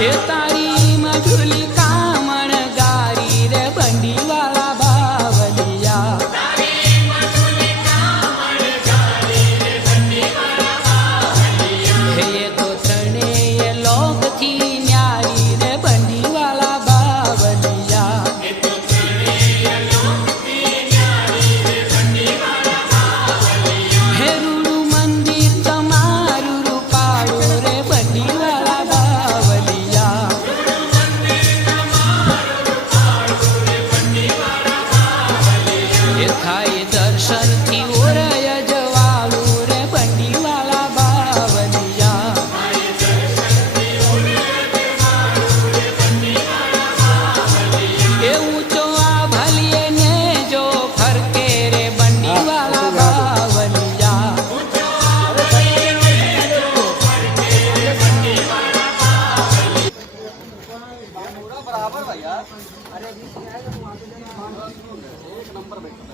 એ તારી મજુલી કામણ ગારી રે બંડી વાળા બાવલિયા એ તો ત્રણેય લોકથી ન્યારી રે બંડી વાળા બાવલિયા હે રૂડું મંદિર તમારું રૂપાળું રે બંડી વાળા બાવલિયા એ થાય દર્શનથી ઓરય જવાળું રે બંડી વાળા બાવલિયા એ ઊંચો આ ભલીએ ને જો ફરકે રે બંડી વાળા બાવલિયા बराबर भैया अरे अभी आएगा तो आगे जाएगा एक नंबर बैठो